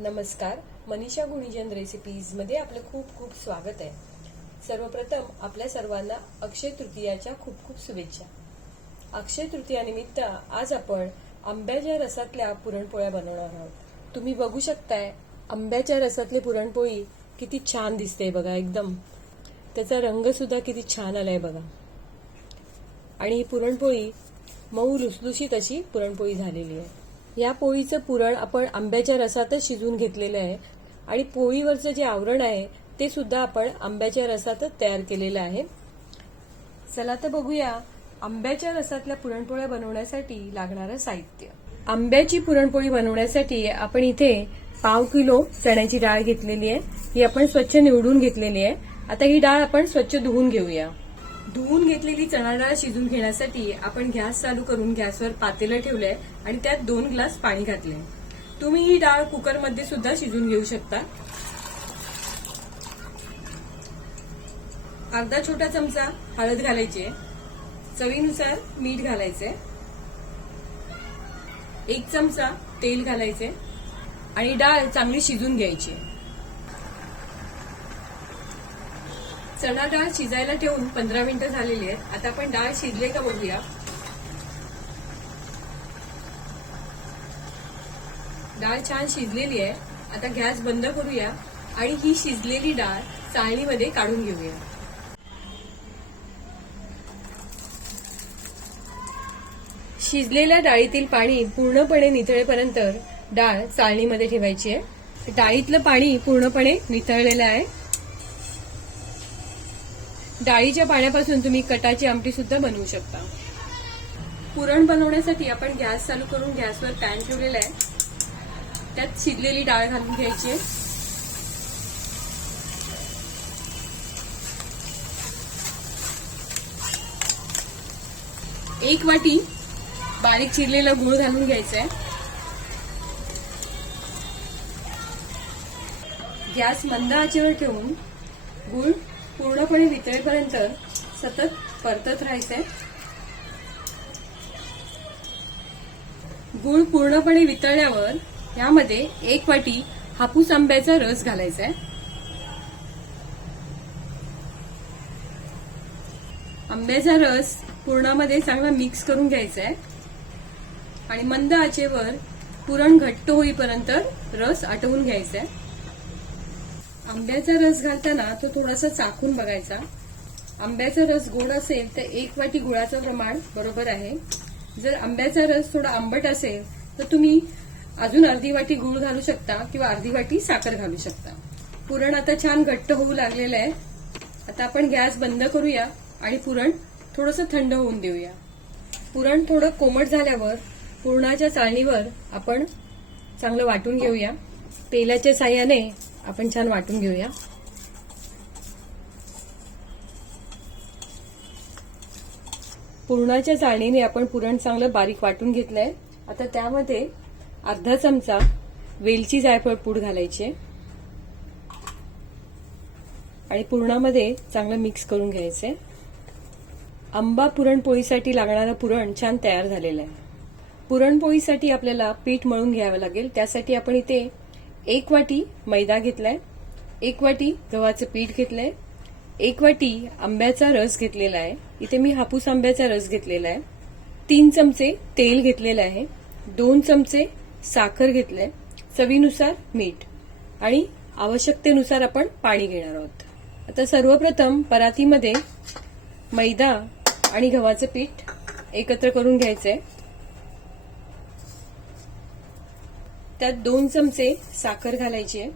नमस्कार. मनीषा गुणीजन रेसिपीजमध्ये आपलं खूप खूप स्वागत आहे. सर्वप्रथम आपल्या सर्वांना अक्षय तृतीयाच्या खूप खूप शुभेच्छा. अक्षय तृतीयानिमित्त आज आपण आंब्याच्या रसातल्या पुरणपोळ्या बनवणार आहोत. तुम्ही बघू शकताय आंब्याच्या रसातली पुरणपोळी किती छान दिसते बघा एकदम. त्याचा रंग सुद्धा किती छान आलाय बघा. आणि ही पुरणपोळी मऊ लुसलुशीत अशी पुरणपोळी झालेली आहे. या पोळीचं पुरण आपण आंब्याच्या रसातच शिजवून घेतलेलं आहे. आणि पोळीवरचं जे आवरण आहे ते सुद्धा आपण आंब्याच्या रसातच तयार केलेलं आहे. चला तर बघूया आंब्याच्या रसातल्या पुरणपोळ्या बनवण्यासाठी लागणारं साहित्य. आंब्याची पुरणपोळी बनवण्यासाठी आपण इथे पाव किलो चण्याची डाळ घेतलेली आहे. ही आपण स्वच्छ निवडून घेतलेली आहे. आता ही डाळ आपण स्वच्छ धुवून घेऊया. धुवून घेतलेली चणा डाळ शिजून घेण्यासाठी आपण गॅस चालू करून गॅसवर पातेलं ठेवलंय. आणि त्यात दोन ग्लास पाणी घातले. तुम्ही ही डाळ कुकरमध्ये सुद्धा शिजून घेऊ शकता. अर्धा छोटा चमचा हळद घालायची. आहे चवीनुसार मीठ घालायचंय एक चमचा तेल घालायचे. आणि डाळ चांगली शिजून घ्यायची. चणा डाळ शिजायला ठेवून पंधरा मिनिटं झालेली आहेत. आता आपण डाळ शिजले का बघूया. डाळ छान शिजलेली आहे. आता गॅस बंद करूया आणि ही शिजलेली डाळ चाळणीमध्ये काढून घेऊया. शिजलेल्या डाळीतील पाणी पूर्णपणे निथळेपर्यंत डाळ चाळणीमध्ये ठेवायची आहे. डाळीतलं पाणी पूर्णपणे निथळलेलं आहे. डाळीच्या पाण्यापासून तुम्ही कटाची आमटी सुद्धा बनवू शकता. पुरण बनवण्यासाठी आपण गॅस चालू करून गॅसवर पॅन ठेवलेला आहे. त्यात शिजलेली डाळ घालून घ्यायची. एक वाटी बारीक चिरलेला गुळ घालून घ्यायचा आहे गॅस मंद आचेवर ठेवून गुळ पूर्णपणे वितळेपर्यंत सतत परतत राहायचंय. गुळ पूर्णपणे वितळल्यावर यामध्ये एक वाटी हापूस आंब्याचा रस घालायचा आहे. आंब्याचा रस पुरणामध्ये चांगला मिक्स करून घ्यायचा आहे. आणि मंद आचेवर पुरण घट्ट होईपर्यंत रस आटवून घ्यायचा आहे. आंब्याचा रस घालताना तो थोडासा चाकून बघायचा. आंब्याचा रस गोड असेल तर एक वाटी गुळाचं प्रमाण बरोबर आहे. जर आंब्याचा रस थोडा आंबट असेल तर तुम्ही अजून अर्धी वाटी गुळ घालू शकता किंवा अर्धी वाटी साखर घालू शकता. पुरण आता छान घट्ट होऊ लागलेलं आहे. आता आपण गॅस बंद करूया आणि पुरण थोडंसं थंड होऊन देऊया. पुरण थोडं कोमट झाल्यावर पुरणाच्या चाळणीवर आपण चांगलं वाटून घेऊया. तेलाच्या साह्याने आपण छान वाटून घेऊया. पुरणाच्या चाळणीने आपण पुरण चांगलं बारीक वाटून घेतलंय. आता त्यामध्ये अर्धा चमचा वेलची जायफळ पूड घालायची आणि पुरणामध्ये चांगलं मिक्स करून घ्यायचंय आंबा पुरणपोळीसाठी लागणारं पुरण छान तयार झालेलं आहे. पुरणपोळीसाठी आपल्याला पीठ मळून घ्यावं लागेल. त्यासाठी आपण इथे एक वाटी मैदा घेतलाय. एक वाटी गव्हाचं पीठ घेतलंय. एक वाटी आंब्याचा रस घेतलेला आहे. इथे मी हापूस आंब्याचा रस घेतलेला आहे. तीन चमचे तेल घेतलेलं आहे. दोन चमचे साखर घेतलंय चवीनुसार मीठ आणि आवश्यकतेनुसार आपण पाणी घेणार आहोत. आता सर्वप्रथम परातीमध्ये मैदा आणि गव्हाचं पीठ एकत्र करून घ्यायचंय. त्यात दोन चमचे साखर घालायची आहे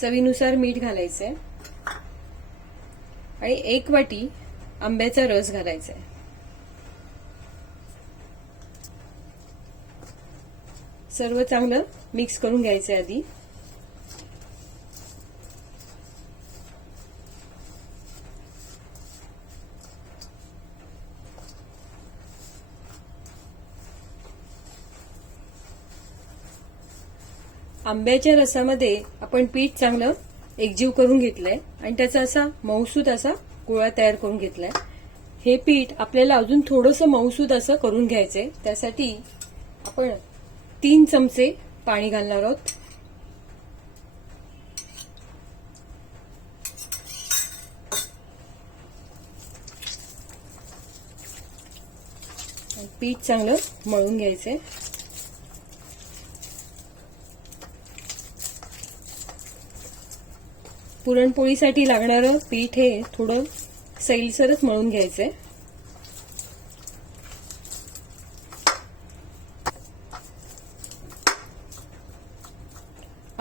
चवीनुसार मीठ घालायचंय. आणि एक वाटी आंब्याचा रस घालायचा आहे सर्व चांगलं मिक्स करून घ्यायचंय आधी. आंब्याच्या रसामध्ये आपण पीठ चांगलं एकजीव करून घेतलंय आणि त्याचा असा मऊसूद असा गोळा तयार करून घेतलाय. हे पीठ आपल्याला अजून थोडंसं मऊसूद असं करून घ्यायचंय. त्यासाठी आपण तीन चमचे पाणी घालणार आहोत. पीठ चांगलं मळून घ्यायचंय. पुरणपोळीसाठी लागणारं पीठ हे थोडं सैलसरच मळून घ्यायचंय.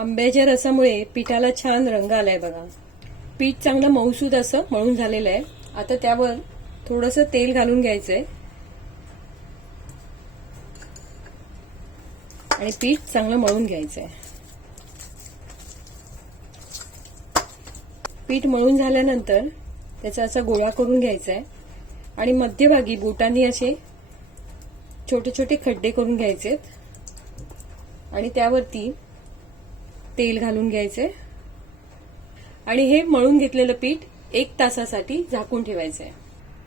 आंब्याच्या रसामुळे पिठाला छान रंग आलाय बघा. पीठ चांगलं मऊसूद असं मळून झालेलं आहे. आता त्यावर थोडंसं तेल घालून घ्यायचंय. आणि पीठ चांगलं मळून घ्यायचंय. पीठ मळून झाल्यानंतर त्याचा असा गोळा करून घ्यायचा आहे आणि मध्यभागी बोटांनी असे छोटे छोटे खड्डे करून घ्यायचेत. आणि त्यावरती तेल घालून घ्यायचे. आणि हे मळून घेतलेलं पीठ एक तासासाठी झाकून ठेवायचं आहे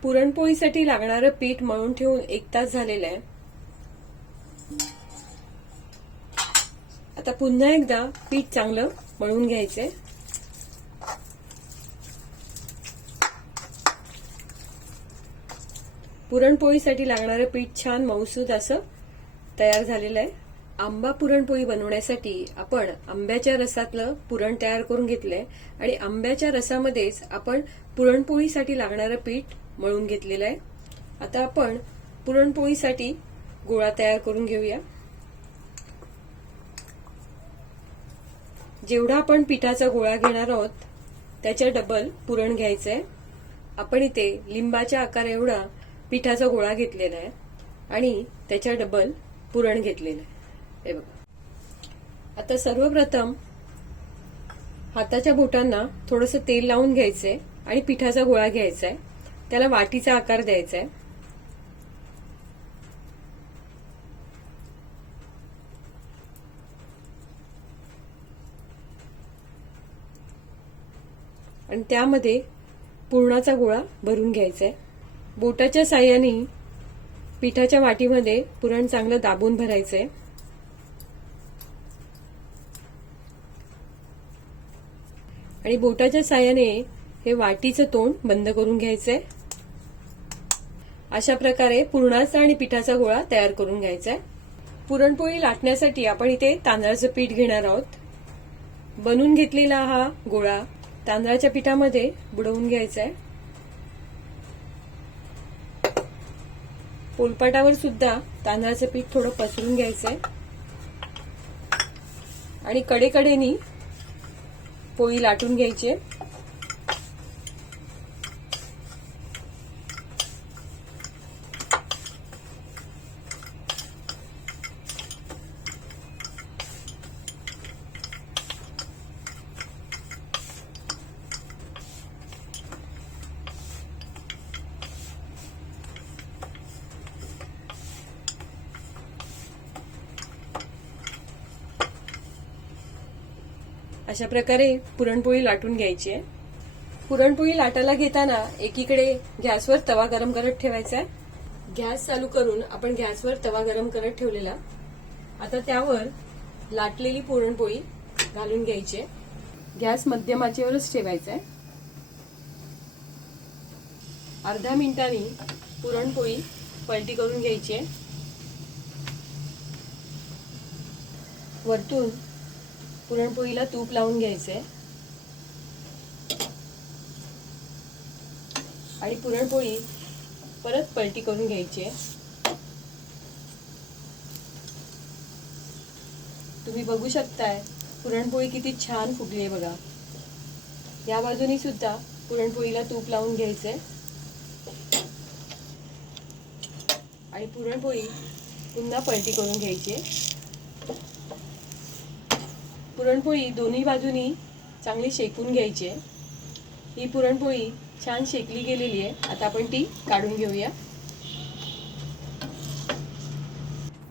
पुरणपोळीसाठी लागणारं पीठ मळून ठेवून एक तास झालेलं आहे. आता पुन्हा एकदा पीठ चांगलं मळून घ्यायचंय. पुरणपोळीसाठी लागणारं पीठ छान मऊसूद असं तयार झालेलं आहे. आंबा पुरणपोळी बनवण्यासाठी आपण आंब्याच्या रसातलं पुरण तयार करून घेतलंय आणि आंब्याच्या रसामध्येच आपण पुरणपोळीसाठी लागणारं पीठ मळून घेतलेलं आहे. आता आपण पुरणपोळीसाठी गोळा तयार करून घेऊया. जेवढा आपण पिठाचा गोळा घेणार आहोत त्याच्या डबल पुरण घ्यायचंय. आपण इथे लिंबाच्या आकार एवढा पिठाचा गोळा घेतलेला आहे आणि त्याच्या डबल पुरण घेतलेलं आहे. हे बघा. आता सर्वप्रथम हाताच्या बोटांना थोडस तेल लावून घ्यायचंय आणि पिठाचा गोळा घ्यायचा आहे त्याला वाटीचा आकार द्यायचा आहे आणि त्यामध्ये पुरणाचा गोळा भरून घ्यायचा आहे बोटाच्या साह्याने पिठाच्या वाटीमध्ये पुरण चांगलं दाबून भरायचंय. आणि बोटाच्या साह्याने हे वाटीचं तोंड बंद करून घ्यायचंय. अशा प्रकारे पुरणाचा आणि पिठाचा गोळा तयार करून घ्यायचा आहे पुरणपोळी लाटण्यासाठी आपण इथे तांदळाचं पीठ घेणार आहोत. बनवून घेतलेला हा गोळा तांदळाच्या पिठामध्ये बुडवून घ्यायचा आहे पोलपाटावर सुद्धा तांदळाचं पीठ थोडं पसरून घ्यायचंय. आणि कडेकडेनी पोळी लाटून घ्यायची अशा प्रकारे पुरणपोळी लाटून घ्यायची आहे. पुरणपोळी लाटायला घेताना एकीकडे गॅसवर तवा गरम करत ठेवायचा आहे. गॅस चालू करून आपण गॅसवर तवा गरम करत ठेवलेला. आता त्यावर लाटलेली पुरणपोळी घालून घ्यायची आहे. गॅस मध्यमाचेवरच ठेवायचा आहे. अर्ध्या मिनिटांनी पुरणपोळी पलटी करून घ्यायची आहे. वरतून पुरणपोळीला तूप लावून घ्यायचंय आणि पुरणपोळी परत पलटी करून घ्यायची. आहे तुम्ही बघू शकताय पुरणपोळी किती छान फुगली आहे बघा. या बाजूनी सुद्धा पुरणपोळीला तूप लावून घ्यायचंय आणि पुरणपोळी पुन्हा पलटी करून घ्यायची. आहे पुरणपोळी दोन्ही बाजूनी चांगली शेकून घ्यायची आहे. ही पुरणपोळी छान शेकली गेलेली आहे. आता आपण ती काढून घेऊया.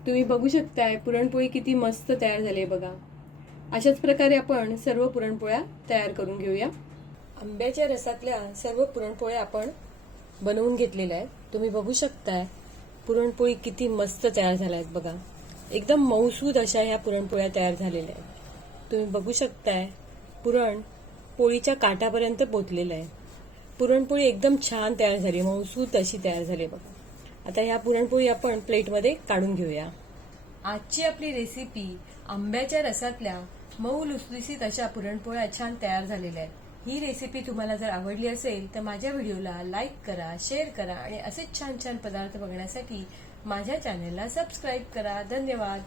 तुम्ही बघू शकताय पुरणपोळी किती मस्त तयार झाली आहे बघा. अशाच प्रकारे आपण सर्व पुरणपोळ्या तयार करून घेऊया. आंब्याच्या रसातल्या सर्व पुरणपोळ्या आपण बनवून घेतलेल्या आहेत. तुम्ही बघू शकताय पुरणपोळी किती मस्त तयार झाल्या आहेत बघा. एकदम मऊसूद अशा ह्या पुरणपोळ्या तयार झालेल्या आहेत. तुम्ही बघू शकताय पुरण पोळीच्या काटापर्यंत पोचलेलं आहे. पुरणपोळी एकदम छान तयार झाली मऊसूत अशी तयार झाली बघा. आता ह्या पुरणपोळी आपण प्लेटमध्ये काढून घेऊया. आजची आपली रेसिपी आंब्याच्या रसातल्या मऊ लुसलुसीत अशा पुरणपोळ्या छान तयार झालेल्या आहेत. ही रेसिपी तुम्हाला जर आवडली असेल तर माझ्या व्हिडिओला लाईक करा शेअर करा आणि असेच छान छान पदार्थ बघण्यासाठी माझ्या चॅनलला सबस्क्राईब करा. धन्यवाद.